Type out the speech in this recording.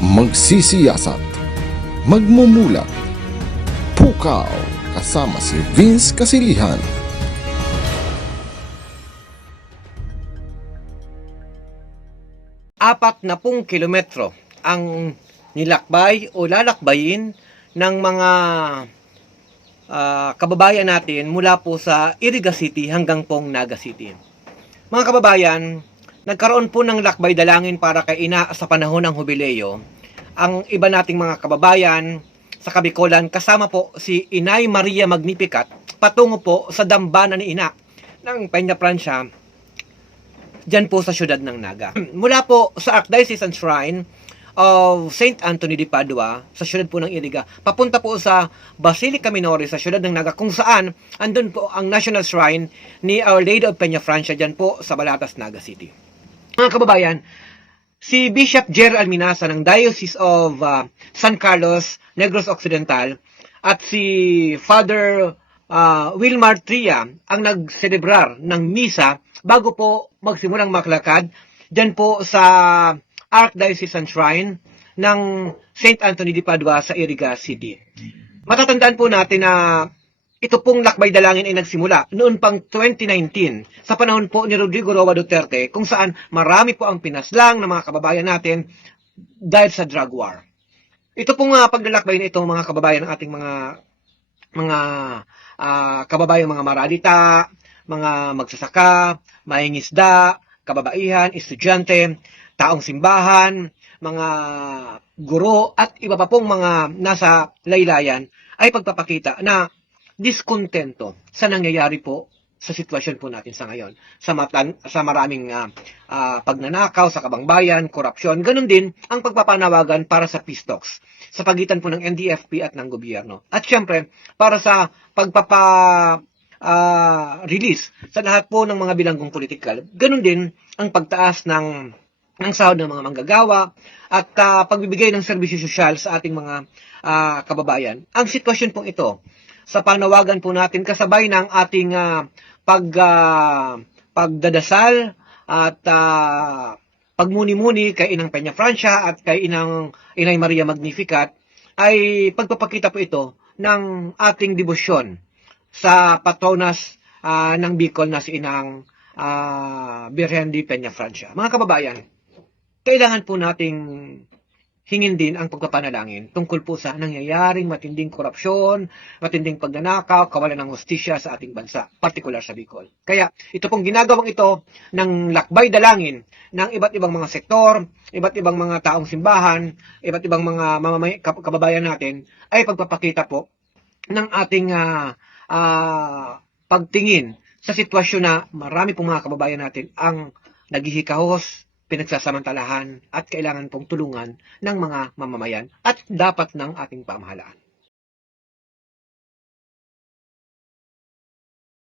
magsisiyasat, magmumulat, pukaw, kasama si Vince Kasilihan. Apat na pung kilometro ang nilakbay o lalakbayin ng mga kababayan natin mula po sa Iriga City hanggang pong Naga City. Mga kababayan, nagkaroon po ng lakbay dalangin para kay ina sa panahon ng Jubileo. Ang iba nating mga kababayan sa Kabikolan, kasama po si Inay Maria Magnificat, patungo po sa dambana ni ina ng Peña Francia, dyan po sa syudad ng Naga. Mula po sa Archdiocesan Shrine of St. Anthony de Padua, sa syudad po ng Iriga, papunta po sa Basilica Minore sa syudad ng Naga, kung saan andun po ang National Shrine ni Our Lady of Peña Francia, dyan po sa Balatas, Naga City. Mga kababayan, si Bishop Gerald Alminasa ng Diocese of San Carlos, Negros Occidental, at si Father Wilmar Tria ang nagselebrar ng misa bago po magsimulang maglakad dyan po sa Archdiocesan Shrine ng St. Anthony de Padua sa Iriga City. Matatandaan po natin na ito pong lakbay dalangin ay nagsimula noon pang 2019 sa panahon po ni Rodrigo Roa Duterte, kung saan marami po ang pinaslang ng mga kababayan natin dahil sa drug war. Ito pong paglalakbay na ito, mga kababayan, ng ating mga kababayan, mga maralita, mga magsasaka, mahingisda, kababaihan, estudyante, taong simbahan, mga guro, at iba pa pong mga nasa laylayan ay pagpapakita na diskontento sa nangyayari po sa sitwasyon po natin sa ngayon. Sa maraming pagnanakaw sa kabangbayan, korupsyon, ganun din ang pagpapanawagan para sa peace talks sa pagitan po ng NDFP at ng gobyerno. At syempre, para sa release sa lahat po ng mga bilanggong politikal. Ganun din ang pagtaas ng sahod ng mga manggagawa at pagbibigay ng serbisyo sosyal sa ating mga kababayan. Ang sitwasyon pong ito, sa panawagan po natin kasabay ng ating pagdadasal at pagmuni-muni kay Inang Peña Francia at kay Inay Maria Magnificat, ay pagpapakita po ito ng ating debosyon sa patronas ng Bicol na si Inang Birhen de Peña Francia. Mga kababayan, kailangan po nating hingin din ang pagpapanalangin tungkol po sa nangyayaring matinding korupsyon, matinding pagnanakaw, kawalan ng hustisya sa ating bansa, partikular sa Bicol. Kaya ito pong ginagawang ito ng lakbay dalangin ng iba't ibang mga sektor, iba't ibang mga taong simbahan, iba't ibang mga kababayan natin, ay pagpapakita po ng ating pagtingin sa sitwasyon na marami pong mga kababayan natin ang naghihikahos, pinagsasamantalahan at kailangan pong tulungan ng mga mamamayan at dapat ng ating pamahalaan.